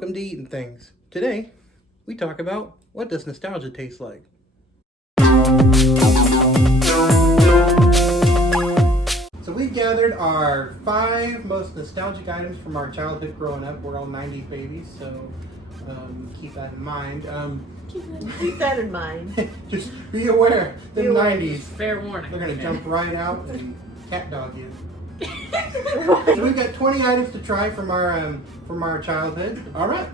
Welcome to Eating Things. Today, we talk about what does nostalgia taste like. So we've gathered our 5 most nostalgic items from our childhood growing up. We're all 90s babies, so keep that in mind. Keep that in mind. Just be aware, the 90s. Fair warning. They're going to jump right out and cat dog you. So we've got 20 items to try from our childhood. All right.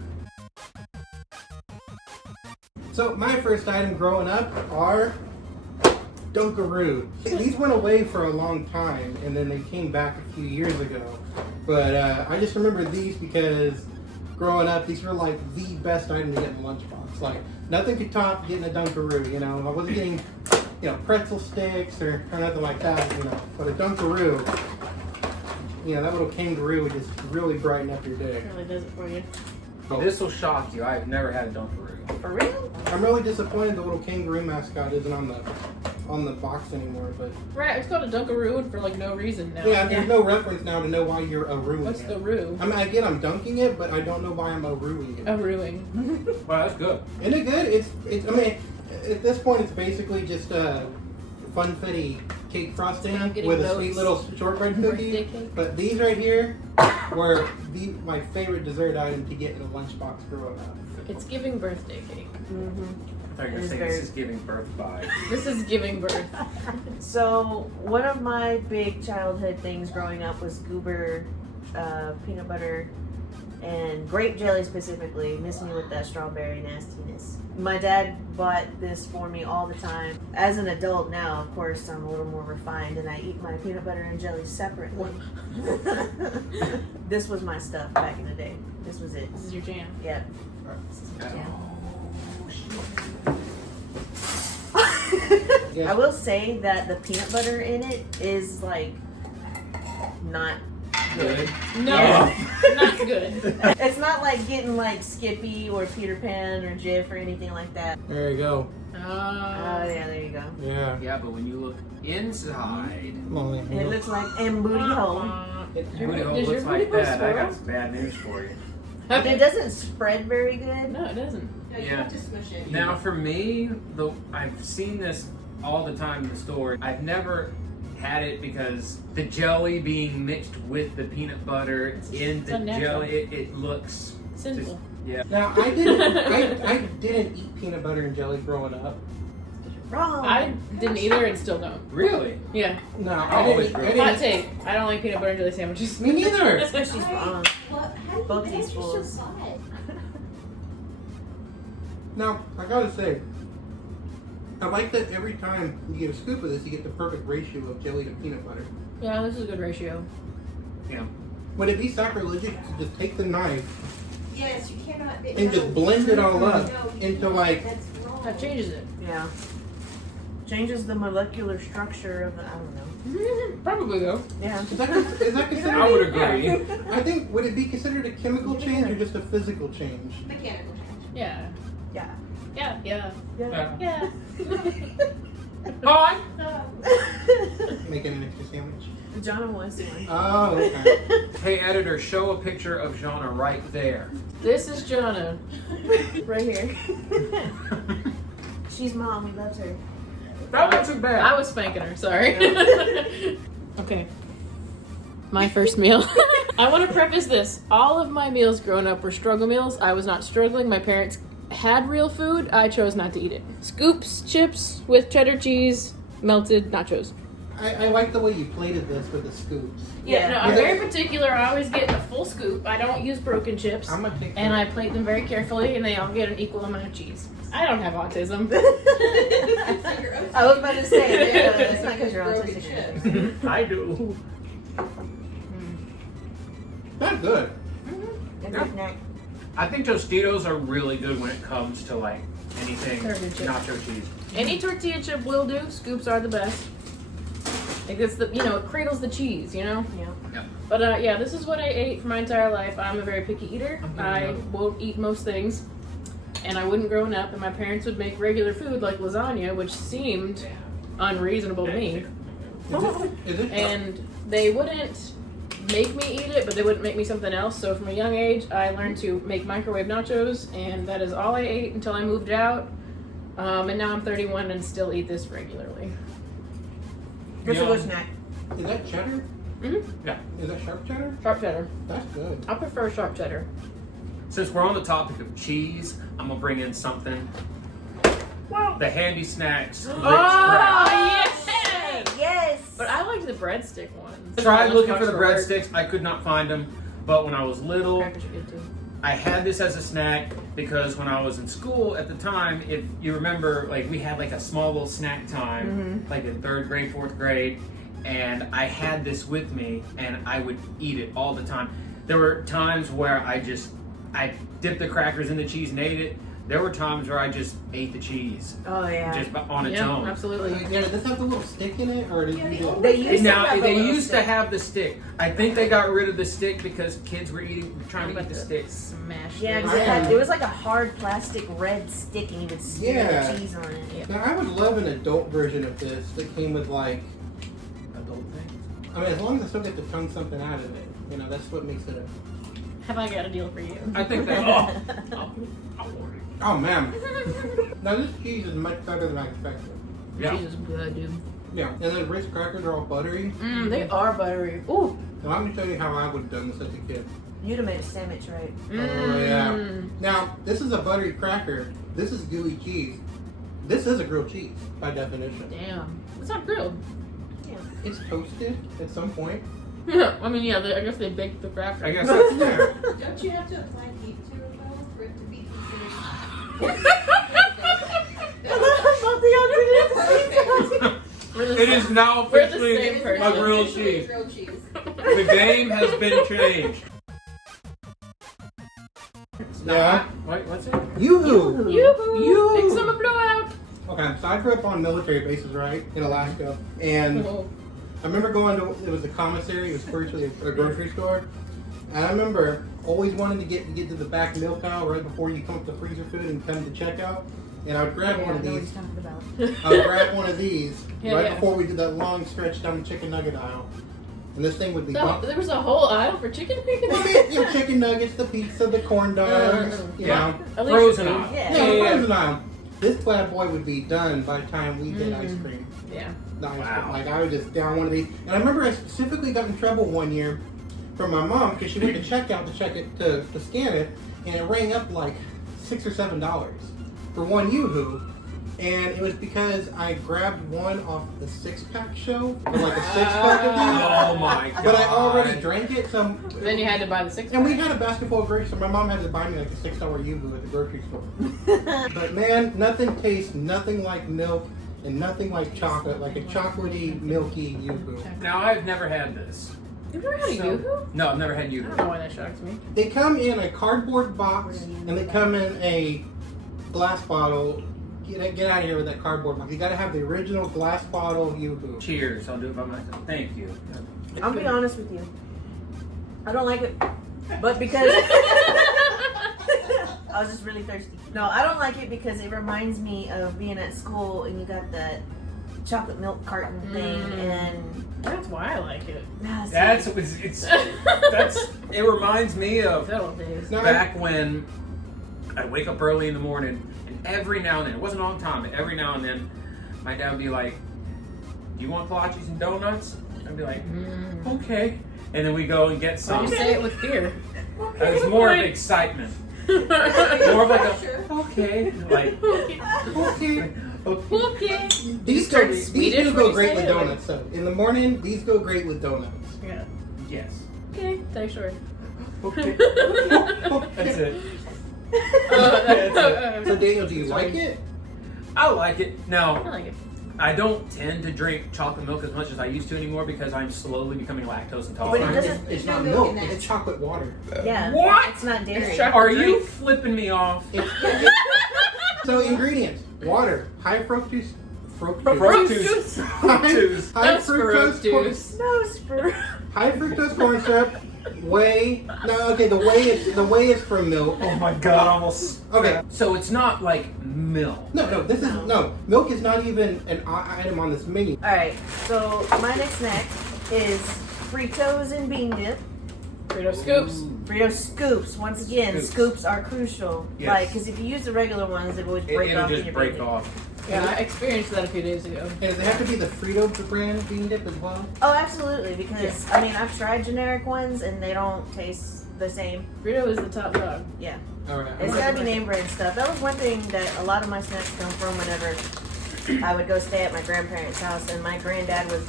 So my first item growing up are Dunkaroos. These went away for a long time, and then they came back a few years ago. But I just remember these because growing up, these were like the best item to get in the lunchbox. Like nothing could top getting a Dunkaroo. You know, I wasn't getting pretzel sticks or nothing like that. But a Dunkaroo. That little kangaroo would just really brighten up your day. It really does it for you. Oh. This will shock you. I've never had a Dunkaroo. For real? I'm really disappointed the little kangaroo mascot isn't on the box anymore. But Right, it's called a Dunkaroo for like no reason now. yeah, there's no reference now to know why you're a rooing What's it. the roo? I mean, again, I'm dunking it, but I don't know why I'm a rooing it. A rooing. Wow, that's good. Isn't it good? It's. I mean, at this point, it's basically just a funfetti cake frosting with a sweet little shortbread cookie. But these right here were my favorite dessert item to get in a lunchbox growing up. It's giving birthday cake. Mm-hmm. I thought you were going to say this is giving birth vibes. This is giving birth. So one of my big childhood things growing up was Goober peanut butter and grape jelly specifically. Miss me with that strawberry nastiness. My dad bought this for me all the time. As an adult now, of course, I'm a little more refined and I eat my peanut butter and jelly separately. This was my stuff back in the day. This was it. This is your jam. Yep. This is my jam. Yeah. I will say that the peanut butter in it is like not good. No, not good. It's not like getting like Skippy or Peter Pan or Jif or anything like that. There you go. Oh yeah, there you go. Yeah. Yeah, but when you look inside, It looks like and booty hole. booty hole Does your looks like booty hole that. I swirl? got some bad news for you. But it doesn't spread very good. No, it doesn't. No, you Yeah. have to smush it. Now, for me, I've seen this all the time in the store. I've never had it because the jelly being mixed with the peanut butter in the unnatural. jelly, it looks Sinful. just, yeah. Now I didn't eat peanut butter and jelly growing up. Wrong. I didn't either and still don't. Really? Yeah. No, Oh, it's really- Hot take. I don't like peanut butter and jelly sandwiches. Me neither. She's wrong. What? How do you Both manage these to fools. survive? Now I gotta say, I like that every time you get a scoop of this, you get the perfect ratio of jelly to peanut butter. Yeah, this is a good ratio. Yeah. Would it be sacrilegious to just take the knife Yes, you cannot. and just blend it all up into like? That's wrong. That changes it. Yeah. Changes the molecular structure of the. I don't know. Probably though. Yeah. Is that considered? I would agree. I think would it be considered a chemical change or just a physical change? Mechanical change. Yeah. Yeah. Yeah. Yeah. Yeah. Yeah. Yeah. Hi. Making an extra sandwich. Jonna wants one. Oh, okay. Hey, editor, show a picture of Jonna right there. This is Jonna. Right here. She's mom. He loves her. That wasn't bad. I was spanking her, sorry. Okay. My first meal. I want to preface this. All of my meals growing up were struggle meals. I was not struggling. My parents had real food. I chose not to eat it. Scoops, chips with cheddar cheese, melted nachos. I like the way you plated this with the scoops. Yeah, no, Yeah. I'm very particular. I always get a full scoop. I don't use broken chips. I'm gonna take. And I plate them very carefully, and they all get an equal amount of cheese. I don't have autism. I was about to say, it's not because you're Broken autistic. chips. I do. That's good. It's a snack. I think Tostitos are really good when it comes to like anything Turtle chip. nacho cheese. Any tortilla chip will do. Scoops are the best. Like it's the, it cradles the cheese, Yeah. But yeah, this is what I ate for my entire life. I'm a very picky eater. I won't eat most things. And I wouldn't growing up, and my parents would make regular food like lasagna, which seemed unreasonable to me. Is it? And they wouldn't make me eat it, but they wouldn't make me something else. So from a young age, I learned to make microwave nachos, and that is all I ate until I moved out. And now I'm 31 and still eat this regularly. What's a good snack? Is that cheddar? Mm-hmm. Yeah. Is that sharp cheddar? Sharp cheddar. That's good. I prefer sharp cheddar. Since we're on the topic of cheese, I'm gonna bring in something. Wow. The Handi-Snacks Ritz Oh, Crackers. yes! Yes. But I liked the breadstick ones. Tried looking Much for the more work. breadsticks. I could not find them. But when I was little, Crackers are good too. I had this as a snack because when I was in school at the time, if you remember, like we had like a small little snack time, like in 3rd grade, 4th grade, and I had this with me and I would eat it all the time. There were times where I dipped the crackers in the cheese and ate it. There were times where I just ate the cheese Oh yeah. just on its Yeah, own. absolutely. Yeah, does this have the little stick in it, or did you do They used to Now have a they little used to stick. have the stick. I think they got rid of the stick because kids were trying to eat the stick. Smash. Yeah, this. because it was like a hard plastic red stick, and you would smear Yeah. the cheese on it. Yeah. Now, I would love an adult version of this that came with like, Adult things. I mean, as long as I still get to tongue something out of it. You know, that's what makes it a... Have I got a deal for you? I think they. Oh, man. Now, this cheese is much better than I expected. Yeah. Cheese is good, dude. Yeah, and the Ritz crackers are all buttery. They are buttery. Ooh. Now, let me show you how I would have done this as a kid. You'd have made a sandwich, right? Oh, yeah. Now, this is a buttery cracker. This is gooey cheese. This is a grilled cheese, by definition. Damn. It's not grilled. It's toasted at some point. Yeah. I mean, yeah. I guess they baked the cracker. I guess that's Yeah. Don't you have to apply heat to it though for it to be considered? It is now We're the officially same person. a grilled cheese. Grilled cheese. The game has been changed. Yeah. Wait, what's it? Yoo-hoo. Yoo-hoo! Big summer blowout! Okay, so I grew up on military bases, right, in Alaska. And I remember going to, it was a commissary, it was virtually a grocery store. And I remember always wanting to get to the back milk aisle right before you come up to freezer food and come to checkout. And I would grab one of these. I would grab one of these before we did that long stretch down the chicken nugget aisle. And this thing would be There was a whole aisle for chicken nuggets? you know, chicken nuggets, the pizza, the corn dogs, you know. At least Frozen you're aisle. food. Yeah. Frozen aisle. This bad boy would be done by the time we did ice cream. Yeah. The ice Wow. cream. Like I would just down one of these. And I remember I specifically got in trouble one year from my mom because she went to checkout to check it to scan it, and it rang up like $6 or $7 for one Yoo-hoo. And it was because I grabbed one off the 6-pack shelf, or like a 6-pack of these. Oh my god. But I already drank it, so. Then you had to buy the 6 And we had a basketball grade, so my mom had to buy me like a $6 Yoo-hoo at the grocery store. But man, nothing tastes nothing like milk and nothing like chocolate, like a chocolatey, milky Yoo-hoo. Now I've never had this. You've never had a So- Yoo-hoo? No, I've never had I you. don't know why that shocks me. They come in a cardboard box and they come in a glass bottle. Get out of here with that cardboard box. You gotta have the original glass bottle Yoo-hoo. Cheers. I'll do it by myself. Thank you. I'll be honest with you. I don't like it, but because I was just really thirsty. No, I don't like it because it reminds me of being at school and you got that chocolate milk carton thing, and That's why I like it. It reminds me of Good old days. No, back when I'd wake up early in the morning, and every now and then, it wasn't all the time, but every now and then, my dad would be like, "Do you want kolaches and donuts?" I'd be like, "Okay." And then we go and get Why some. do you say it with fear? It was more of excitement. More of like a, okay. Like, Okay. Okay. These turn go, Swedish these when go you great say with it, like- donuts. So in the morning, these go great with donuts. Yeah. yes. Okay. Tell your story. Okay. That's it. So Daniel, do you like it? I like it. I Now, like it. I don't tend to drink chocolate milk as much as I used to anymore because I'm slowly becoming lactose But it intolerant. doesn't- It's no not milk milk. in that. It's chocolate water. yeah, What? It's not dairy. It's chocolate. Are you flipping me off? So ingredients: water, high fructose, Fructose. juice. high That's fructose, juice. No, spur. high fructose corn syrup, whey. No, okay, the whey is from milk. Oh my god, almost. Okay. So it's not like milk. No, this is milk is not even an item on this menu. All right, so my next snack is Fritos and bean dip. Frito scoops. Frito scoops. Once again, scoops are crucial. Yes. Like, because if you use the regular ones, it would break It'll off in just your break bean dip. off. Yeah, I experienced that a few days ago. And does it have to be the Frito brand bean dip as well? Oh, absolutely. Because I mean, I've tried generic ones and they don't taste the same. Frito is the top dog. Yeah, All right. it's gotta be name brand stuff. That was one thing that a lot of my snacks come from. Whenever I would go stay at my grandparents' house, and my granddad was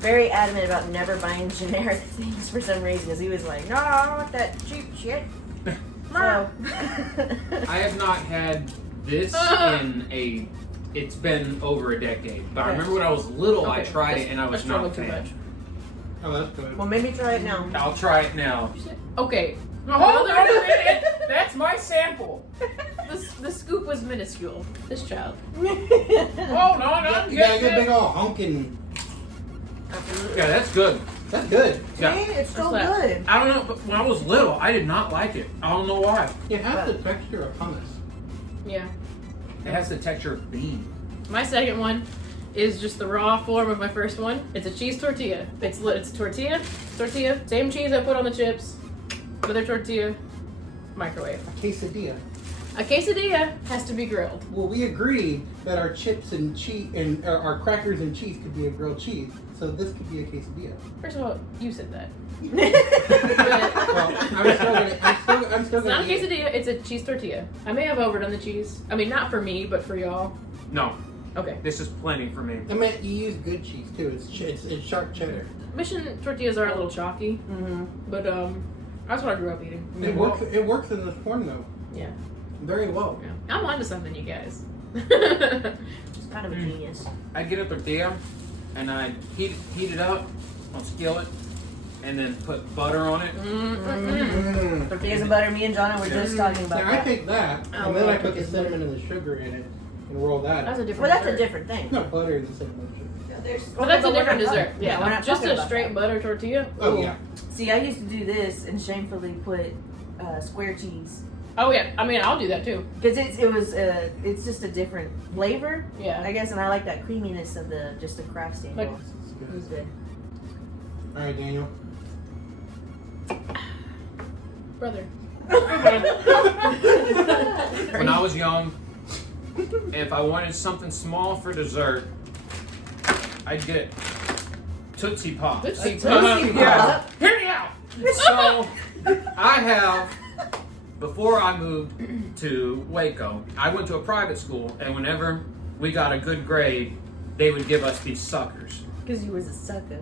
very adamant about never buying generic things for some reason, because he was like, "No, I don't want that cheap shit." So, I have not had this in it's been over a decade. But I remember when I was little, I Okay, tried it and I was not a too fan. much. Oh, that's good. well, maybe try it now. I'll try it now. Okay. Hold on a minute. That's my sample. The scoop was minuscule. This child. Hold on, I'm You got a good getting big it. old honking. Absolutely. Yeah, that's good. That's good. See, Yeah. it's so What's that? good. I don't know, but when I was little, I did not like it. I don't know why. It has the texture of hummus. Yeah. It has the texture of bean. My second one is just the raw form of my first one. It's a cheese tortilla. It's a tortilla, same cheese I put on the chips, another tortilla, microwave. A quesadilla. A quesadilla has to be grilled. Well, we agreed that our chips and cheese and our crackers and cheese could be a grilled cheese, so this could be a quesadilla. First of all, you said that. Well, I'm still It's not gonna a eat it. quesadilla, it's a cheese tortilla. I may have overdone the cheese. I mean, not for me, but for y'all. No, Okay. this is plenty for me. I mean, you use good cheese too. It's sharp cheddar. Mission tortillas are a little chalky, Mm-hmm. but that's what I grew up eating. It works. It works in this form though. Yeah. Very well. Yeah. I'm onto something, you guys. It's kind of a genius. I'd get a tortilla and I'd heat it up on skillet and then put butter on it. Mm. Tortillas and butter. Me and Jonna were just talking about Now I that. take that Oh, and then well, I put the okay. cinnamon and the sugar in it and roll that. That's a different Well, that's a dessert. different thing. No, butter and the cinnamon and sugar. No, there's Well, that's a But we're different not dessert. talking- Yeah, we're not just talking a about straight that. butter tortilla. Oh yeah. See, I used to do this and shamefully put square cheese Oh yeah, I mean I'll do that too. because it's just a different flavor, Yeah. I guess, and I like that creaminess of the craft stand. Like- It was good. All right, Daniel. Brother. When I was young, if I wanted something small for dessert, I'd get Tootsie Pops. Tootsie Tootsie Yeah. Pop. Hear me out. So I have, before I moved to Waco, I went to a private school, and whenever we got a good grade, they would give us these suckers. Because you was a sucker.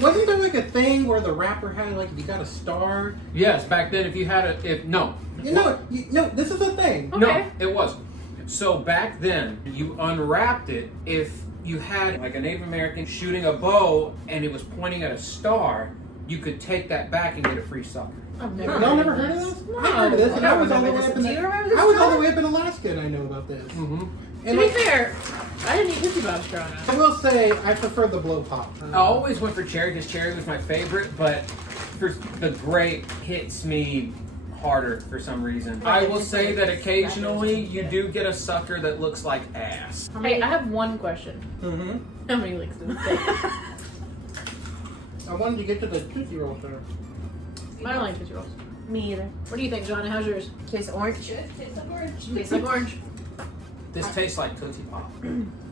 Wasn't there like a thing where the rapper had like if you got a star? Yes, back then if you had no, No, this is a thing. Okay. no, it wasn't. So back then, you unwrapped it if you had like a Native American shooting a bow and it was pointing at a star, you could take that back and get a free sucker. I've never. Y'all never heard of this? No. I heard of this, and I was all the way remember up in this. Do you remember this, I was all John? the way up in Alaska, and I know about this. Mm-hmm. To And be like, fair, I didn't eat Tootsie Pops growing up. I will say I prefer the blow pop. I always went for cherry because cherry was my favorite, but for the grape hits me harder for some reason. I will say that occasionally you do get a sucker that looks like ass. Hey, I have one question. Mm-hmm. How many licks does it take? I wanted to get to the Tootsie Roll, sir. I don't like Tootsie Rolls. Me either. What do you think, Johnny? How's yours? Tastes orange. good. Tastes like orange. Tastes like orange. This tastes like Tootsie Pop.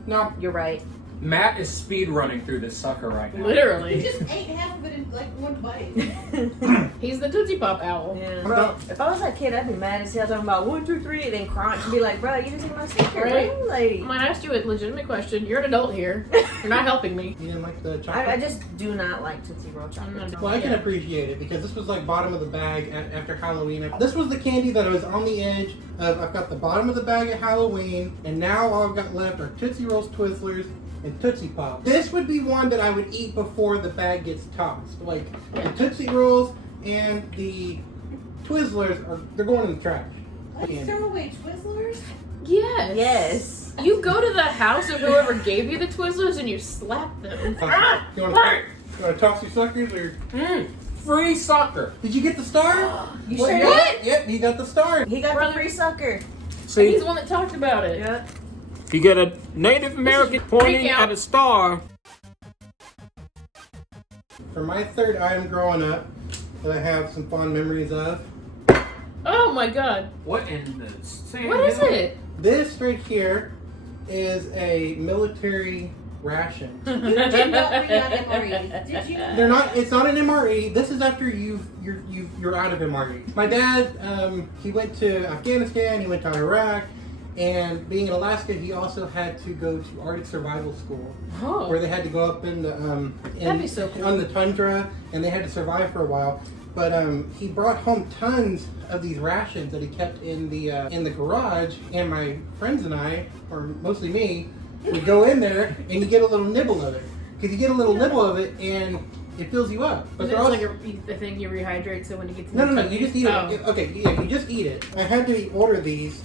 No, You're right. Matt is speed running through this sucker right now. He Literally. just ate half of it in like one bite. He's the Tootsie Pop owl. Yeah. I'm Bro, done. if I was that kid, I'd be mad as hell talking about 1, 2, 3, and then crunch and be like, bro, you just eat my Snickers, Right. bro. Like, I asked you a legitimate question. You're an adult here. You're not helping me. you didn't like the chocolate. I just do not like Tootsie Roll chocolate. Well, I can Yeah. appreciate it because this was like bottom of the bag after Halloween. This was the candy that I was on the edge of. I've got the bottom of the bag at Halloween, and now all I've got left are Tootsie Rolls, Twizzlers, and Tootsie Pops. This would be one that I would eat before the bag gets tossed. Like the Tootsie Rolls and the Twizzlers they're going in the trash. Like throw away Twizzlers? Yes. Yes. You go to the house of whoever gave you the Twizzlers and you slap them. You want to toss your suckers or? Free sucker. Did you get the star? You Well, sure yeah, did? Yep, he got the star. He got Brother. the free sucker. He's the one that talked about it. Yeah. You get a Native American pointing recount. at a star. for my third item growing up that I have some fond memories of. Oh my god. What in the sand? What is it? This right here is a military ration. You did not read on MREs, did you? They're not. It's not an MRE. This is after you're out of MRE. My dad, he went to Afghanistan. He went to Iraq, and being in Alaska, he also had to go to Arctic Survival School, Oh. where they had to go up in the That'd be so cool. on the tundra, and they had to survive for a while. But he brought home tons of these rations that he kept in the garage, and my friends and I, or mostly me, would go in there and you get a little nibble of it, because you get a little nibble of it and it fills you up. But It's they're also, like a thing you rehydrate, so when it gets in no, your you just eat Oh. it. Okay, yeah, you just eat it. I had to order these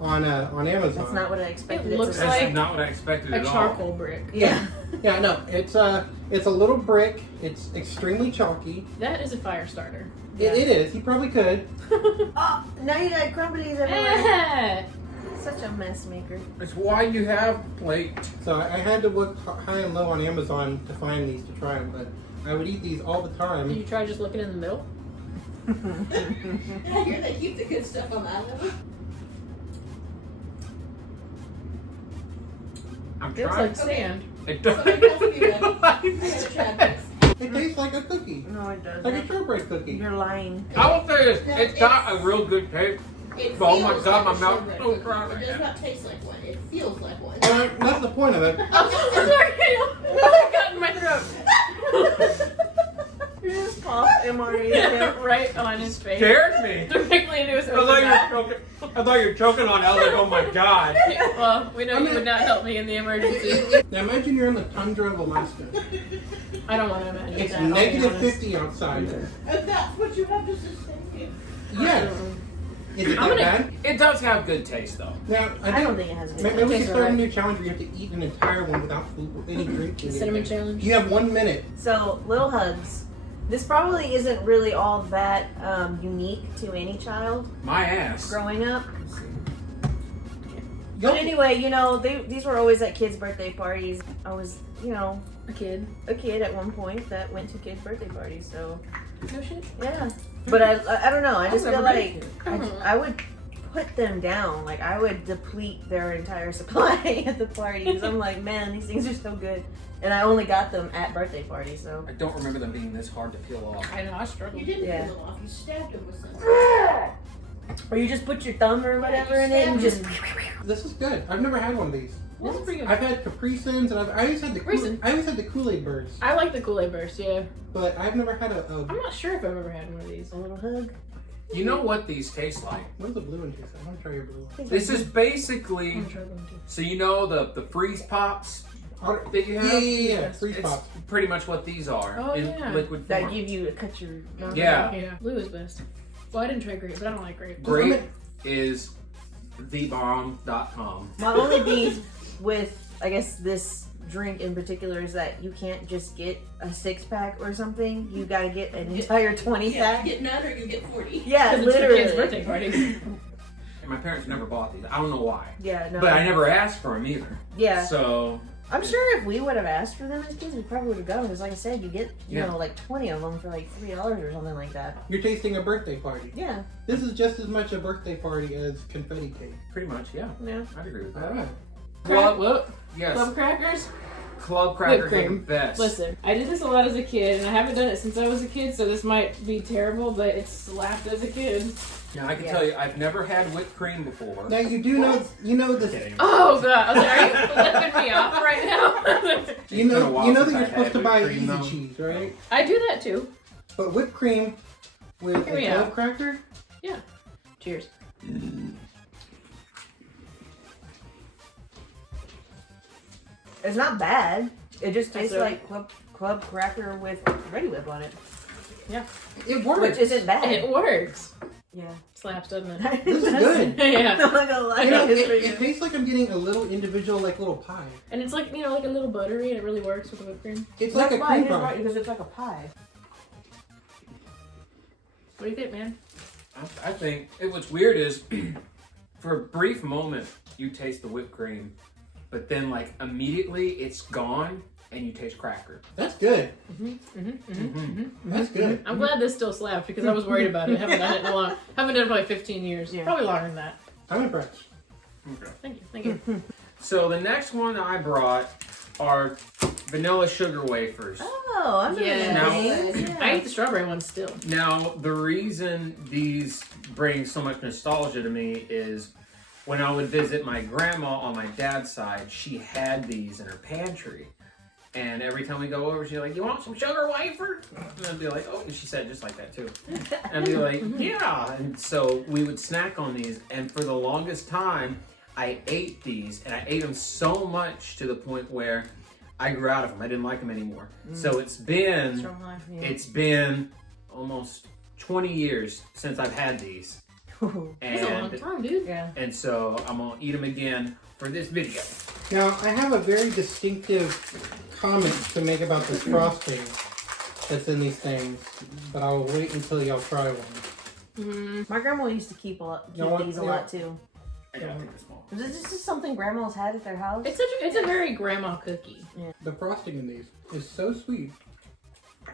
on Amazon. That's not what I expected. It looks to That's like not what I expected a at all. charcoal brick. Yeah. Yeah, no, it's a little brick. It's extremely chalky. That is a fire starter. Yeah. It is. You probably could. Oh, now you got crumblies everywhere. Eh. Such a mess maker. It's why you have the plate. So I had to look high and low on Amazon to find these to try them, but I would eat these all the Did time. you try just looking in the milk? I hear they keep the good stuff on that level. I'm Feels trying. like sand. It does. Somebody pass me that. I gotta try this. It tastes like a cookie, No, it like a doesn't. shortbread cookie. You're lying. I will say this. It's got a real good taste. It Oh my feels God, like my a mouth shortbread is so cookie. dry It right does now. not taste like one. It feels like one. That's the point of it. Oh, sorry. It got in my throat. You just popped MRE. Right on his face. Scared me. Directly into his I thought open you mouth. were choking. I thought you were choking on it. I was like, oh my God. Well, we know I you mean- would not help me in the emergency. Now imagine you're in the tundra of Alaska. I don't want to imagine It's that. I'll be negative honest. 50 outside. And that's what you have to sustain. Yes. Is it I'm that gonna- bad? It does have good taste though. Now I don't think it has a Maybe good we taste. should start a new challenge where you have to eat an entire one without food, any drink. The cinnamon challenge. You have 1 minute. So, little hugs. This probably isn't really all that unique to any child My ass. growing up. Yo, But anyway, you know, these were always at kids' birthday parties. I was, you know, A kid. a kid at one point that went to kids' birthday parties. So, No shit. yeah. But I don't know. I just I've feel never like been to. I would put them down. Like, I would deplete their entire supply at the party. Because I'm like, man, these things are so good. And I only got them at birthday parties, so. I don't remember them being this hard to peel off. I know, I struggled. You didn't Yeah. peel it off. You stabbed him with something. Or you just put your thumb or whatever in it and just. this is good. I've never had one of these. This is pretty good. I've had Capri Suns, and I always had the Capri Sun. I always had the Kool-Aid bursts, I like the Kool-Aid burst, yeah. but I've never had a I'm not sure if I've ever had one of these. A little hug. You know what these taste like? what's the blue one taste? I want to try your blue one. This is I'm basically, gonna try one too. so you know the freeze pops that you Yeah, have? yeah. Freeze It's pops. pretty much what these are Oh, in yeah. liquid That form. give you to cut your. Yeah. Yeah, blue is best. Well, I didn't try grape, but I don't like grape. Grape is thebomb.com. My only beef with, I guess, this drink in particular is that you can't just get a 6-pack or something. You gotta get an entire 20 Yeah, pack. you get none or you get 40. Yeah, Because it's for literally. kids' birthday parties. And my parents never bought these. I don't know why. Yeah, no. But I never asked for them either. Yeah. So, I'm sure if we would have asked for them as kids, we probably would have got them. Because, like I said, you get, you Yeah. know, like 20 of them for like $3 or something like that. You're tasting a birthday party. Yeah. This is just as much a birthday party as confetti cake. pretty much, yeah. Yeah. I'd agree with All that. right. What? What? Yes. Club crackers? Club crackers Whipped are the cream. best. Listen, I did this a lot as a kid, and I haven't done it since I was a kid, so this might be terrible, but it slapped as a kid. Now, I can Yeah. tell you, I've never had whipped cream before. Now you do know, you know this. Kidding. Oh god, I was like, are you flipping me off right now? You It's been a know, while you know since that you're I've supposed had to buy whipped cream, easy though. cheese, right? I do that too. But whipped cream with Hear a me club out. cracker. Cheers. It's not bad. It just tastes That's like club cracker with Ready Whip on it. It works. Which isn't bad. It works. Yeah. Slaps, doesn't it? This is good. Yeah. I'm not gonna lie. You know, it's it, pretty it good. tastes like I'm getting a little individual, like little pie. And it's like, you know, like a little buttery, and it really works with the whipped cream. It's like a That's why cream it is pie. right, because it's like a pie. What do you think, man? I think what's weird is, for a brief moment, you taste the whipped cream, but then like immediately it's gone, and you taste cracker. That's good. Mm-hmm. That's good. I'm glad this still slapped because I was worried about it. Haven't done it in a long. Haven't done it for like 15 years. Yeah. Probably longer than that. I'm impressed. Okay. Thank you. Thank you. So the next one I brought are vanilla sugar wafers. Oh, I'm Yeah. yeah. I eat the strawberry ones still. Now, the reason these bring so much nostalgia to me is when I would visit my grandma on my dad's side, she had these in her pantry. And every time we go over, she's like, "You want some sugar wafer?" And I'd be like, "Oh," and she said just like that too. And I'd be like, "Yeah." And so we would snack on these, and for the longest time, I ate these, and I ate them so much to the point where I grew out of them. I didn't like them anymore. So it's been Strong life. Yeah. it's been almost 20 years since I've had these. That's a long time, dude. Yeah. And so I'm gonna eat them again for this video. Now, I have a very distinctive comment to make about this frosting that's in these things, but I'll wait until y'all try one. My grandma used to keep You know what? these a Yeah. lot too. I gotta take this small. Is this just something grandmas had at their house? It's a very grandma cookie. The frosting in these is so sweet.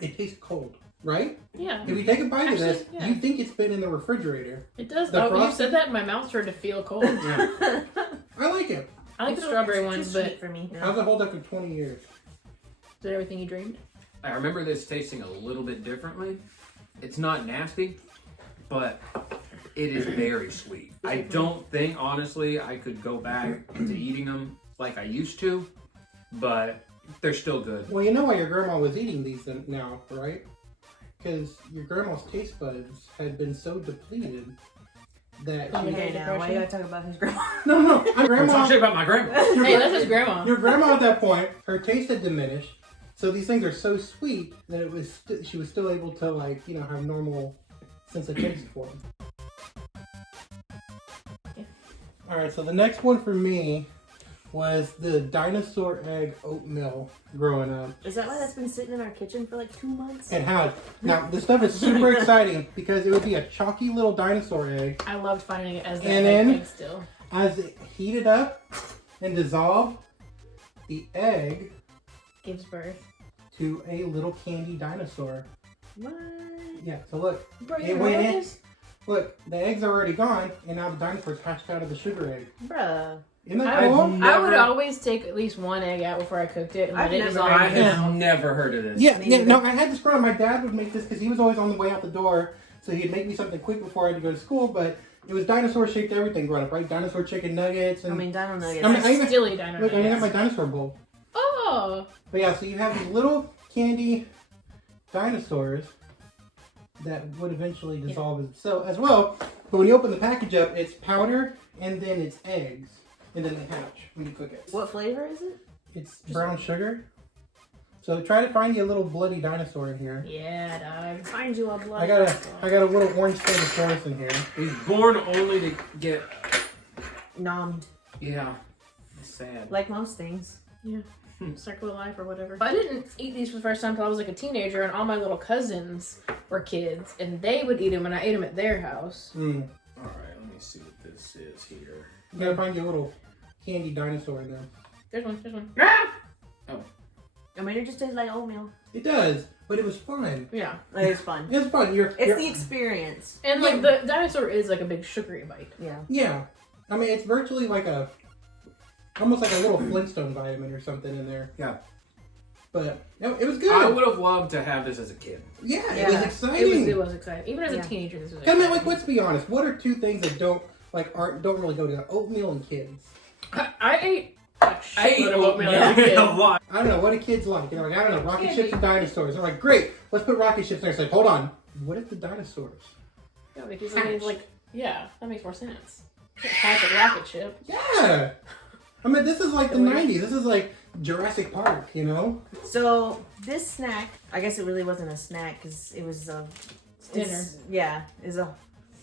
It tastes cold, right? Yeah. If you take a bite of this, Actually, yeah. you think it's been in the refrigerator. It does. The Oh, you frosting- said that, and my mouth started to feel cold. I like it. I like the strawberry It's ones, too but sweet for me. How's it hold up for 20 years? is it everything you dreamed? I remember this tasting a little bit differently. It's not nasty, but it is very sweet. I don't think, honestly, I could go back to eating them like I used to, but they're still good. Well, you know why your grandma was eating these now, right? Because your grandma's taste buds had been so depleted that Oh, she... Okay, now why you gotta talk about his grandma? No, my Don't grandma... talk shit about my grandma. Hey, that's his grandma. Your grandma at that point, her taste had diminished, so these things are so sweet that it was she was still able to have normal sense of taste for them. Yeah. All right, so the next one for me was the Dinosaur egg oatmeal growing up. Is that why that's been sitting in our kitchen for like 2 months? It had. Now, this stuff is super exciting because it would be a chalky little dinosaur egg. I loved finding it as that And then- egg still. As it heated up and dissolved, the egg Gives birth. to a little candy dinosaur. What? Yeah, so look. Bro, It you went read in. this? Look, the eggs are already gone, and now the dinosaur's hatched out of the sugar egg. Bruh. Isn't that I, cool? I would always take at least one egg out before I cooked it and I've let it never dissolve. I heard in my have mouth. never heard of this. Yeah, Me yeah, neither. no, I had this growing. My dad would make this because he was always on the way out the door, so he'd make me something quick before I had to go to school, but it was dinosaur-shaped everything growing up, right? Dinosaur chicken nuggets and... I mean, dino nuggets. I mean, I even- Stilly dino Look, I even got nuggets. my dinosaur bowl. Oh, But yeah, so you have these little candy dinosaurs that would eventually dissolve as well. But when you open the package up, it's powder and then it's eggs. And then they hatch when you cook it. What flavor is it? It's brown sugar. So try to find you a little bloody dinosaur in here. yeah, dog. Find you a blood. I got a little orange Stegosaurus in here. He's born only to get. Nommed. Yeah. It's sad. Like most things. Circle of life or whatever. I didn't eat these for the first time until I was like a teenager, and all my little cousins were kids, and they would eat them, and I ate them at their house. Mm. Alright, let me see what this is here. You gotta find you a little candy dinosaur in there. There's one. There's one. I mean, it just tastes like oatmeal. It does, but it was fun. Yeah, It is fun. It's fun. It's the experience. and like the dinosaur is like a big sugary bite. Yeah. Yeah. I mean, it's virtually like almost like a little Flintstone vitamin or something in there. Yeah. But it was good. I would have loved to have this as a kid. Yeah, it Yeah. was It exciting. It was exciting. Even as a Yeah. teenager, this was I exciting. mean, like, let's be honest. What are two things that don't really go together? Oatmeal and kids. I ate a shitload of oatmeal as a kid. a lot. I don't know what do kids like. They're like, I don't know, rocket Candy. ships and dinosaurs. They're like, great, let's put rocket ships there. It's like, hold on, what if the dinosaurs? Yeah, because I mean, like, yeah, that makes more sense. Hatch a rocket ship. Yeah. I mean, this is like the 90s. This is like Jurassic Park, you know? So this snack, I guess it really wasn't a snack because it was Dinner. Is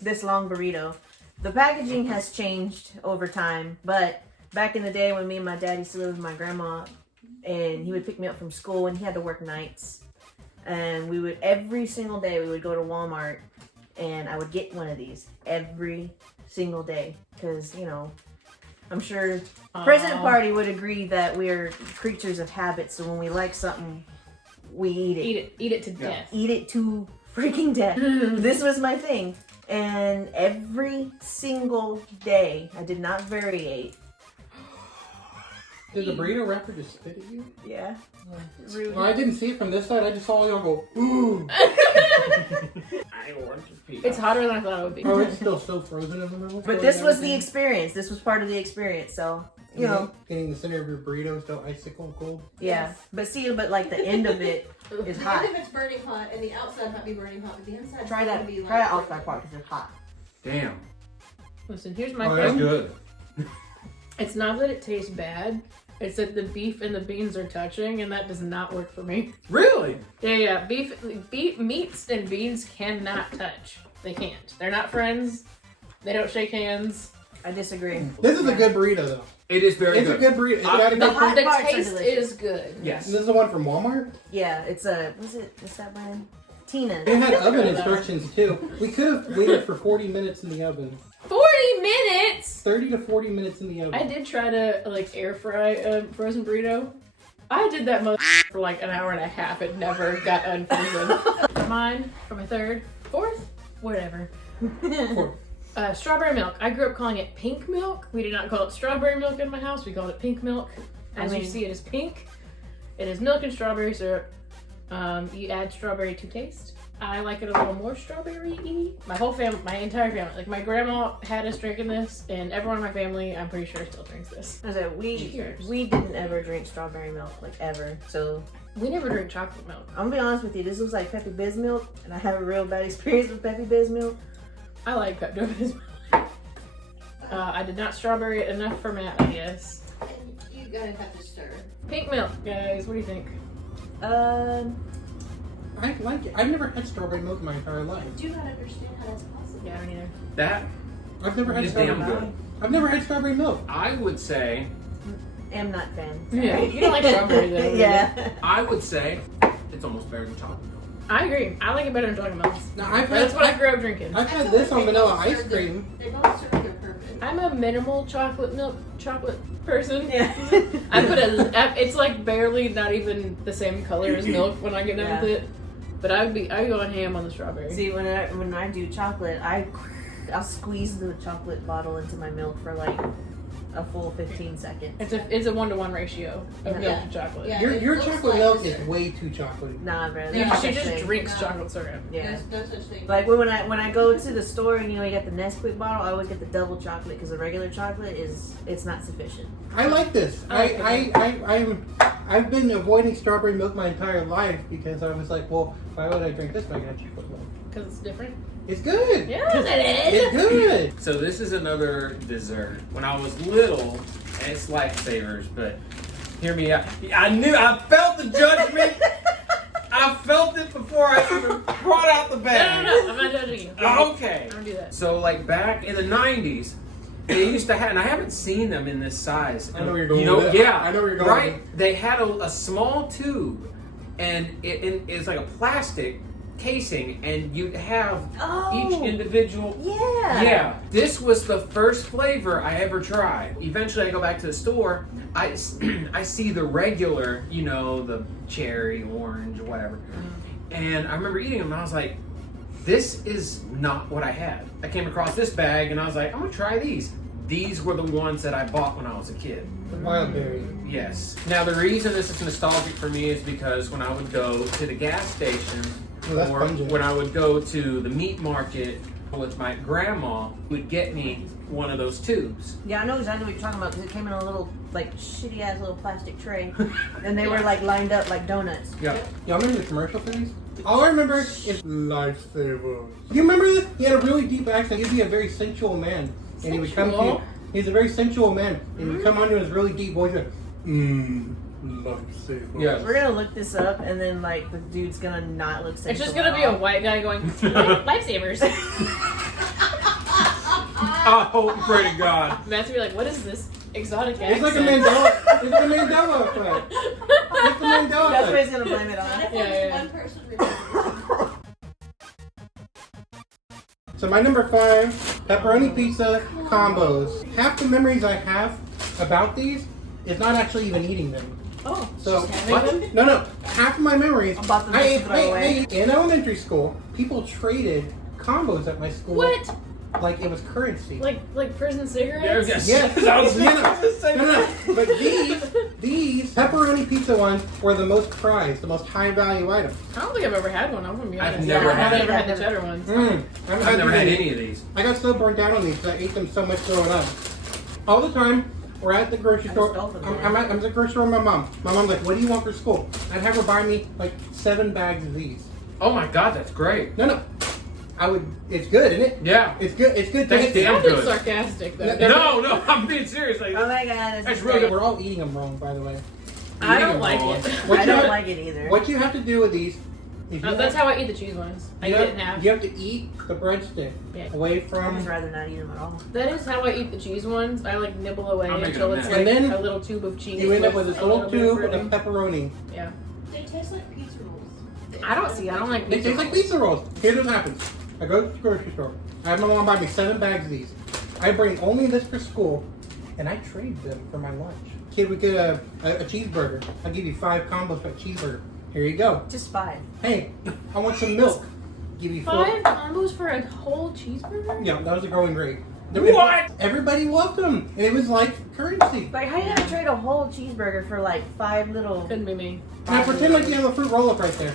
this long burrito. The packaging has changed over time, but back in the day when me and my dad used to live with my grandma, and he would pick me up from school and he had to work nights, and we would every single day we would go to Walmart, and I would get one of these every single day because I'm sure President Party would agree that we're creatures of habit. So when we like something, we eat it. Eat it to death. Eat it to freaking death. This was my thing. And every single day, I did not variate. Did the burrito wrapper just spit at you? Yeah. Well, I didn't see it from this side. I just saw y'all go, ooh. I want to pee. It's hotter than I thought it would be. Oh, it's still so frozen in the middle. But this was the experience. This was part of the experience. So, you know. Getting the center of your burrito still icicle cold. Yeah. Yes. But see, but the end of it is The hot. end of it's burning hot, and the outside might be burning hot, but the inside Try that. be Try that outside part because it's hot. Damn. Listen, here's my Oh, That's thing. good. It's not that it tastes bad. It's that the beef and the beans are touching, and that does not work for me. Really? Yeah. Beef, meats and beans cannot touch. They can't. They're not friends. They don't shake hands. I disagree. This is a good burrito, though. It is very It's good. a good burrito. It's got a The, good hot the parts are taste delicious. is good. Yes. This is the one from Walmart. Yeah, it's a, what's that brand? Tina. It had oven instructions, too. We could have waited for 40 minutes in the oven. 40 minutes! 30 to 40 minutes in the oven. I did try to air fry a frozen burrito. I did that for like an hour and a half. It never got unfrozen. Mine for my third, fourth, whatever. Strawberry milk. I grew up calling it pink milk. We did not call it strawberry milk in my house. We called it pink milk. As you see, it is pink. It is milk and strawberry syrup. You add strawberry to taste. I like it a little more strawberry-y. My whole family, my entire family, like my grandma had us drinking this, and everyone in my family, I'm pretty sure, still drinks this. I said, we didn't ever drink strawberry milk, like ever. So We never drink chocolate milk. I'm gonna be honest with you, this looks like Peppy Biz milk, and I have a real bad experience with Peppy Biz milk. I like Pepto-Bismol. I did not strawberry it enough for Matt, I guess. You gotta have to stir. Pink milk, guys. What do you think? I like it. I've never had strawberry milk in my entire life. I do not understand how that's possible. Yeah, I don't either. That I've never had is strawberry damn milk. good. I've never had strawberry milk. I would say Am not fan. Yeah, you don't like strawberry though. really. Yeah. it's almost better than chocolate milk. I agree. I like it better than chocolate milk. No, I've That's had, what I grew up drinking. I've had this on vanilla ice cream. They both serve their purpose. I'm a minimal chocolate person. Yeah. I put it's like barely not even the same color as milk when I get done with it. But I go on ham on the strawberry. See, when I do chocolate, I'll squeeze the chocolate bottle into my milk for like a full 15 seconds. It's a 1-to-1 ratio of milk and chocolate. Yeah. Your it looks chocolate like milk dessert. is way too chocolatey. Nah, bro. She there's no such just thing. drinks No. chocolate syrup. Yeah. There's no such thing. Like when I go to the store and you get the Nesquik bottle, I always get the double chocolate because the regular chocolate it's not sufficient. I like this. I've been avoiding strawberry milk my entire life because I was like, well, why would I drink this if I got chocolate milk? Because it's different. It's good. Yes, it is. It's good. So this is another dessert. When I was little, and it's Lifesavers, but hear me out. I felt the judgment. I felt it before I even brought out the bag. No, I'm not judging you. Okay. I don't do that. So like back in the 90s, they used to have, and I haven't seen them in this size. I know where you're going You know, with that. yeah. I know where you're going Right? with They had a small tube, and it's like a plastic casing, and you'd have each individual. Yeah, this was the first flavor I ever tried. Eventually, I go back to the store. I see the regular, the cherry, orange, whatever. And I remember eating them, and I was like, this is not what I had. I came across this bag, and I was like, I'm gonna try these. These were the ones that I bought when I was a kid. The wild berry. Yes. Now, the reason this is nostalgic for me is because when I would go to the gas station, Oh, that's or pungent. when I would go to the meat market with my grandma, would get me one of those tubes. Yeah, I know exactly what you're talking about because it came in a little shitty ass little plastic tray, and they were lined up like donuts. Yeah. Y'all remember the commercial for these? All I remember is Lifesaver. You remember this? He had a really deep accent. He'd be a very sensual man. And he would come to you. He's a very sensual man. And he would come on to his really deep voice and Lifesaver. Yeah. We're gonna look this up, and then the dude's gonna not look sensual. It's just gonna be a white guy going, Lifesavers. Oh, pray to God. Matt's gonna be like, what is this exotic accent? It's like a Mandela. It's the Mandela effect. It's the Mandela That's what effect. he's gonna blame it on. Not if Yeah, yeah. one person remembers. So my number 5 Pepperoni pizza combos. Half the memories I have about these is not actually even eating them. Oh, So just having them? no. Half of my memories. About them I to throw away. in elementary school, people traded combos at my school. What? Like it was currency. Like prison cigarettes? Yes. Sounds No. But these pepperoni pizza ones were the most prized, the most high value item. I don't think I've ever had one. I'm gonna be I've honest. never I've had never it. had the cheddar ones. I've never had any of these. I got so burnt out on these because I ate them so much growing up. All the time, we're at the grocery I store. stole them, I'm at the grocery store with my mom. My mom's like, "What do you want for school?" I'd have her buy me like 7 bags of these. Oh my god, that's great. No. I would. It's good, isn't it? Yeah. It's good. It's good. That's taste. damn Sounded good. sarcastic though. No, I'm being serious. Like, Oh my god, That's is really great. We're all eating them wrong, by the way. I don't eating like them all. it. What I you don't have- like it either. What you have to do with these? Is That's how I eat the cheese ones. I eat it in half. You have to eat the breadstick Yeah. away I'd just from. rather not eat them at all. That is how I eat the cheese ones. I like nibble away I'll make it until a it's mess. like And then a little tube of cheese. You end up with this a little bit of tube fruit. of pepperoni. Yeah. They taste like pizza rolls. I don't like They pizza taste like rolls. pizza rolls. Here's what happens. I go to the grocery store. I have my mom buy me 7 bags of these. I bring only this for school, and I trade them for my lunch. Kid, we get a cheeseburger. I'll give you 5 combos for a cheeseburger. Here you go. Just 5. Hey, I want some milk. Give you 4. 5 combos for a whole cheeseburger? Yeah, that was a going rate. What? Everybody loved them, and it was like currency. Like, how you gonna trade a whole cheeseburger for like 5 little? Couldn't be me. Now pretend like you have a fruit roll-up right there.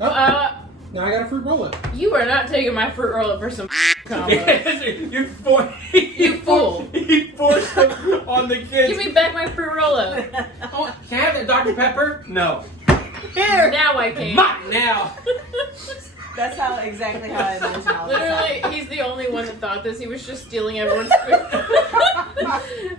Oh, now I got a fruit roll-up. You are not taking my fruit roll up for some combos. You fool. He forced them on the kids. Give me back my fruit roll up. Oh, can I have that Dr. Pepper? No. Here. Now I can. Mine now. That's exactly how I imagine all this. Literally, he's the only one that thought this. He was just stealing everyone's food.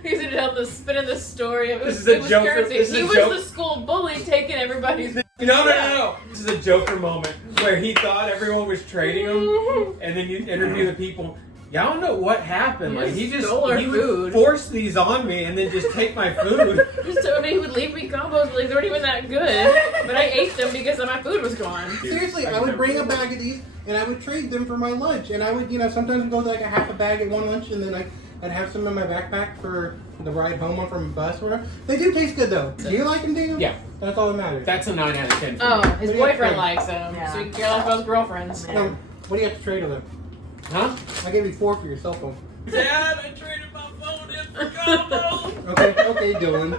He's gonna tell the spin of the story. It was, This is a it was Joker- currency. this is He a was joke. the school bully taking everybody's. No. This is a Joker moment where he thought everyone was trading him, and then you interview the people. Yeah, I don't know what happened. Like he just Stole our he food. would force these on me and then just take my food. Just told me he would leave me combos, but like, they weren't even that good. But I ate them because my food was gone. Seriously, I would bring a bag of these, and I would trade them for my lunch. And I would, sometimes go to like a half a bag at one lunch, and then I'd have some in my backpack for the ride home from a bus or whatever. They do taste good though. Do you like them, Daniel? Yeah. That's all that matters. That's a 9 out of 10. For Oh, me. his boyfriend likes them, so he can care less about his girlfriends. What do you have to trade with them? Huh? I gave you 4 for your cell phone. Dad, I traded my phone in for combos. Okay, Dylan.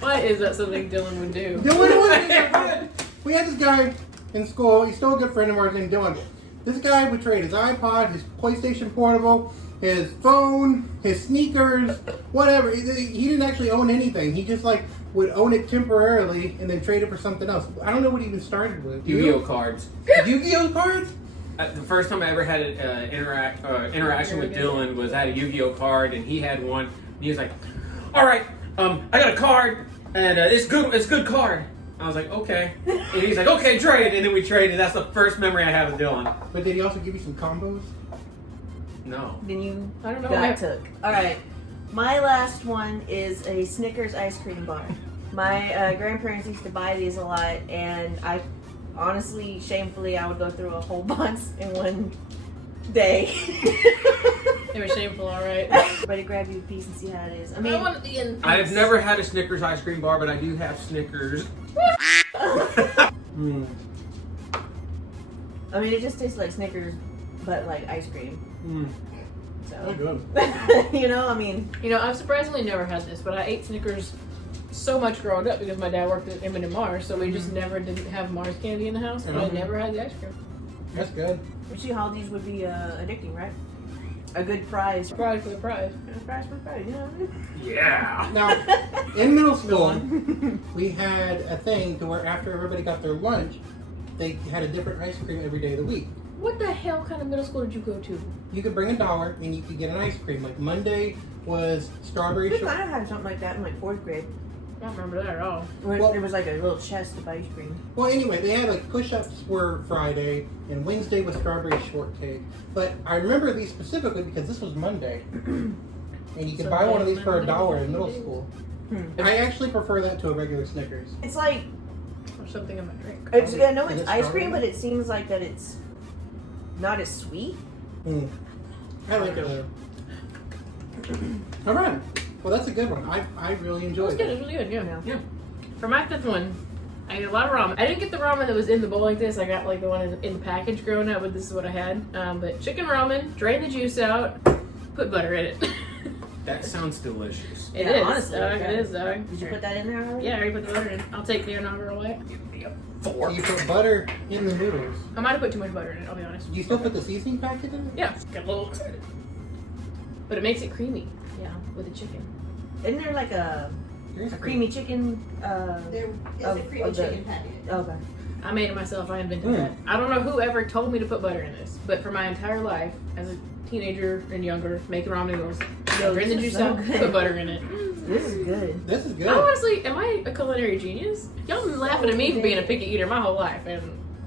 Why is that something Dylan would do? Dylan, we had this guy in school. He's still a good friend of ours named Dylan. This guy would trade his iPod, his PlayStation Portable, his phone, his sneakers, whatever. He didn't actually own anything. He just would own it temporarily and then trade it for something else. I don't know what he even started with. Yu-Gi-Oh cards. Yu-Gi-Oh cards? The first time I ever had an interaction with Dylan was I had a Yu-Gi-Oh card and he had one. And he was like, "All right, I got a card and it's good. It's a good card." I was like, "Okay," and he's like, "Okay, trade." And then we traded. That's the first memory I have of Dylan. But did he also give you some combos? No. Then you I don't know. got took. Alright. My last one is a Snickers ice cream bar. My grandparents used to buy these a lot, and I honestly, shamefully, I would go through a whole box in one day. It was shameful, alright. But grab you a piece and see how it is. I I mean, want the end. I've never had a Snickers ice cream bar, but I do have Snickers. Mm. I mean, it just tastes like Snickers, but like ice cream. Mm. Oh, So, good. I mean, I've surprisingly never had this, but I ate Snickers so much growing up because my dad worked at M&M Mars, so we just never didn't have Mars candy in the house, and I never had the ice cream. That's good. you see how these would be addicting, right? A good prize. Prize for the prize. A prize for prize, you know what I mean? Yeah. Now, in middle school, Go we had a thing to where after everybody got their lunch, they had a different ice cream every day of the week. What the hell kind of middle school did you go to? You could bring $1 and you could get an ice cream. Like Monday was strawberry We shortcake. kind of had something like that in like 4th grade. I don't remember that at all. Where Well- there was like a little chest of ice cream. Well, anyway, they had like push-ups were Friday and Wednesday was strawberry shortcake. But I remember these specifically because this was Monday, and you could buy one of these for $1 in middle school. I actually prefer that to a regular Snickers. It's like, Or something in my drink. I know Is it's it ice strawberry? cream, but it seems like that it's not as sweet. Mm. I like it a little. All right. Well, that's a good one. I really It enjoyed was good. It it. was really good. Yeah. Yeah. For my fifth one, I ate a lot of ramen. I didn't get the ramen that was in the bowl like this. I got like the one in the package growing up, but this is what I had. But chicken ramen, drain the juice out, put butter in it. That sounds delicious. It Yeah, is. honestly, Dog. yeah. It is, dog. Did you put that in there already? Yeah, I already put the butter in. I'll take the inaugural away. Give me a So fork. you put butter in the noodles. I might have put too much butter in it, I'll be honest. Do you still put the seasoning packet in it? Yeah, get a little excited. But it makes it creamy. Yeah, with the chicken. Isn't there like a creamy chicken? There is a Of creamy the- chicken patty. Okay. I made it myself. I invented Mm. that. I don't know who ever told me to put butter in this, but for my entire life, as a teenager and younger, making ramen noodles, Yo, drain the this is juice so out, good. put butter in it. This is good. This is good. I honestly, am I a culinary genius? Y'all been laughing at me for being a picky eater my whole life, and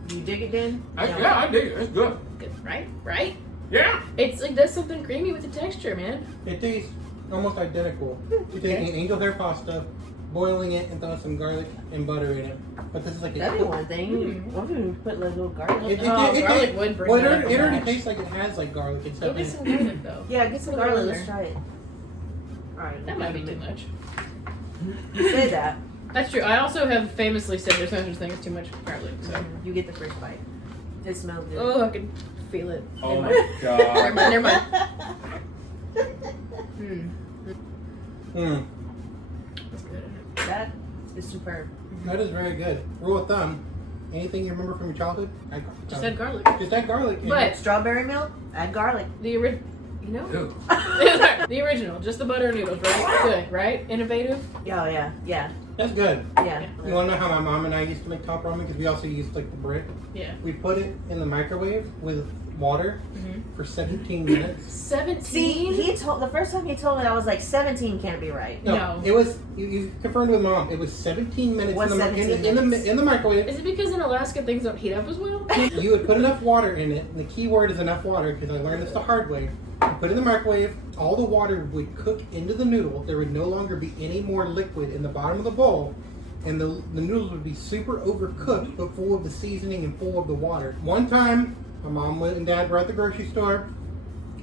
You dig it, Dan? Yeah, I dig it. It's good. right, right. Yeah. It's like does something creamy with the texture, man. It tastes almost identical. You're taking angel hair pasta, boiling it, and throwing some garlic and butter in it. But this is like That'd be one thing. What if you put like little garlic? Garlic would bring well, that up it a already notch. tastes like it has like garlic and Go stuff in get it. some garlic though. Yeah, get some Put a garlic. little Let's there. try it. Alright. That might be too much. You said that. That's true. I also have famously said there's no such thing as too much garlic. So, You get the first bite. It smells good. oh, I can feel it. Oh Never mind. my god. Never mind. Mm. Mm, That's good. That is superb. that is very good. Rule of thumb: anything you remember from your childhood, Just add garlic. just add garlic. in But- it. Strawberry milk, add garlic. The original, you know, Ew. the original, just the butter noodles, right? Good, right? Innovative. Yeah, yeah. That's good. Yeah. You want to know how my mom and I used to make top ramen? Because we also used like the brick. Yeah. We put it in the microwave with water Mhm. for 17 minutes. 17. See, he told the first time he told me, I was like, 17 can't be right. No. It was. You confirmed with mom. It was 17 minutes What's in the 17 in the microwave. Is it because in Alaska things don't heat up as well? You would put enough water in it, and the key word is enough water because I learned this the hard way. You put it in the microwave, all the water would cook into the noodle. There would no longer be any more liquid in the bottom of the bowl, and the noodles would be super overcooked, but full of the seasoning and full of the water. One time, my mom and dad were at the grocery store.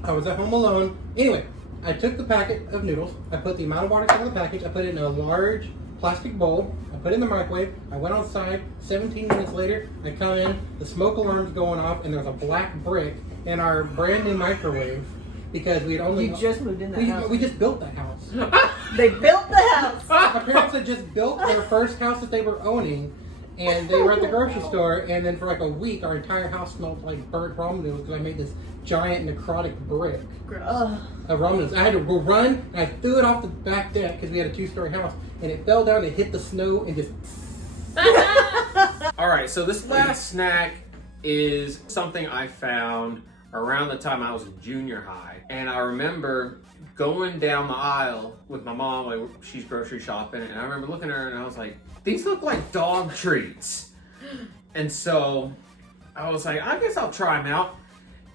I was at home alone. Anyway, I took the packet of noodles. I put the amount of water in the package. I put it in a large plastic bowl. I put it in the microwave. I went outside. 17 minutes later, I come in. The smoke alarm's going off, and there's a black brick in our brand new microwave because we had only You just moved in that house. we just built that house. They built the house. My parents had just built their first house that they were owning, and they were at the grocery store. And then for like a week, our entire house smelled like burnt ramen noodles because I made this giant necrotic brick Gross. Ugh. of ramen noodles. I had to go run, and I threw it off the back deck because we had a 2-story house, and it fell down and hit the snow and just. All right, so this last snack is something I found around the time I was in junior high. And I remember going down the aisle with my mom, like she's grocery shopping, and I remember looking at her and I was like, these look like dog treats. And so I was like, I guess I'll try them out.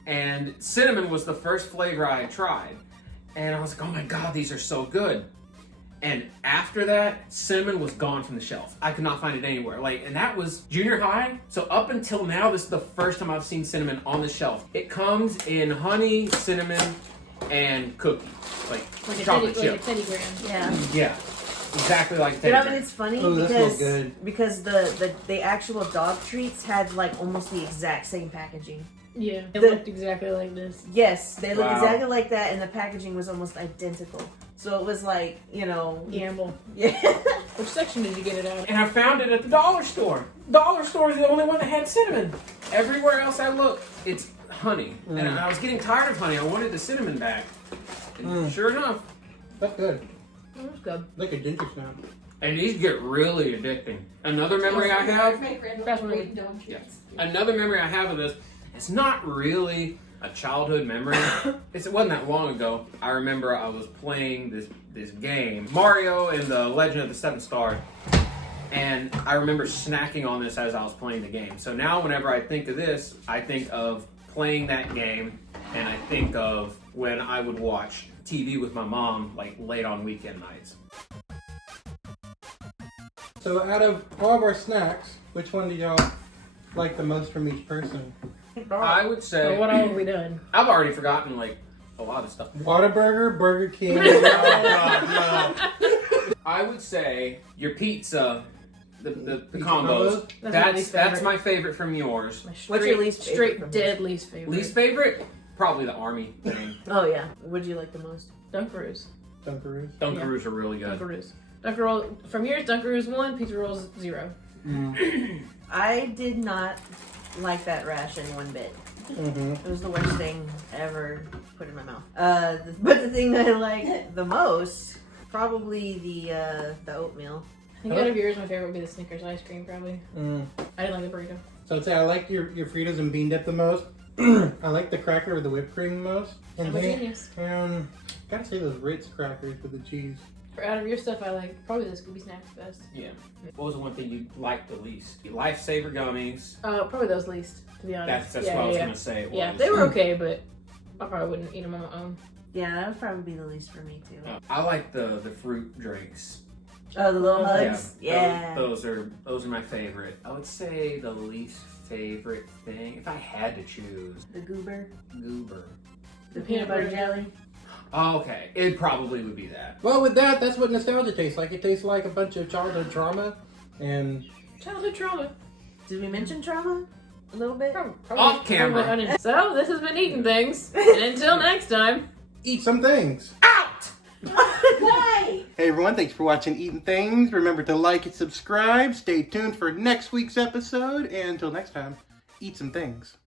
And cinnamon was the first flavor I had tried. And I was like, oh my God, these are so good. And after that, cinnamon was gone from the shelf. I could not find it anywhere. And that was junior high. So up until now, this is the first time I've seen cinnamon on the shelf. It comes in honey, cinnamon, and cookie. Like Like a chocolate Teddy, chip. like a Teddy Graham. Yeah. Yeah, exactly like You know, Teddy I mean, it's funny Oh, that because smells good. because the actual dog treats had like almost the exact same packaging. Yeah, it The- looked exactly like this. Yes, they look Wow. exactly like that, and the packaging was almost identical. So it was like, Gamble. yeah. Which section did you get it out of? And I found it at the dollar store. Dollar store is the only one that had cinnamon. Everywhere else I looked, it's honey. And I was getting tired of honey. I wanted the cinnamon back. And sure enough. That's good. Oh, that's good. Like a ginger snap. And these get really addicting. Another memory I have. Fast one. Another memory I have of this. It's not really a childhood memory. It wasn't that long ago. I remember I was playing this game, Mario and the Legend of the Seven Stars. And I remember snacking on this as I was playing the game. So now whenever I think of this, I think of playing that game, and I think of when I would watch TV with my mom, like late on weekend nights. So out of all of our snacks, which one do y'all like the most from each person? I would say, So what all have we done? I've already forgotten like a lot of stuff. Whataburger, Burger King. Oh, God, no. I would say your pizza, the Pizza combos. That's my That's least that's favorite. my favorite from yours. What's your least favorite Straight from dead least favorite. Least favorite? Probably the army thing. Oh yeah. What do you like the most? Dunkaroos. Dunkaroos. Dunkaroos are really good. Dunkaroos. Dunkaroos. From yours, Dunkaroos 1, pizza rolls 0. I did not like that ration one bit. Mm-hmm. It was the worst thing ever put in my mouth. But the thing that I like the most, probably the oatmeal. I think out of yours, my favorite would be the Snickers ice cream, probably. I didn't like the burrito. So I'd say I like your Fritos and bean dip the most. I like the cracker with the whipped cream the most. And I'm a then, genius. gotta say those Ritz crackers with the cheese. For out of your stuff, I like probably the Scooby Snacks best. Yeah. What was the one thing you liked the least? The Lifesaver gummies. Probably those least, to be honest. That's what I was gonna say. It Yeah, was. they were okay, but I probably wouldn't eat them on my own. Yeah, that would probably be the least for me too. I like the fruit drinks. Oh, the little hugs. Yeah. Those are my favorite. I would say the least favorite thing, if I had to choose, The Goober. Goober. The peanut butter jelly. Oh, okay, it probably would be that. Well, with that's what nostalgia tastes like. It tastes like a bunch of childhood trauma and Childhood trauma. Did we mention trauma? A little bit? Probably Off camera. So, this has been Eating Things. And until next time. eat some things. Out! Why? Hey everyone, thanks for watching Eating Things. Remember to like and subscribe. Stay tuned for next week's episode. And until next time, eat some things.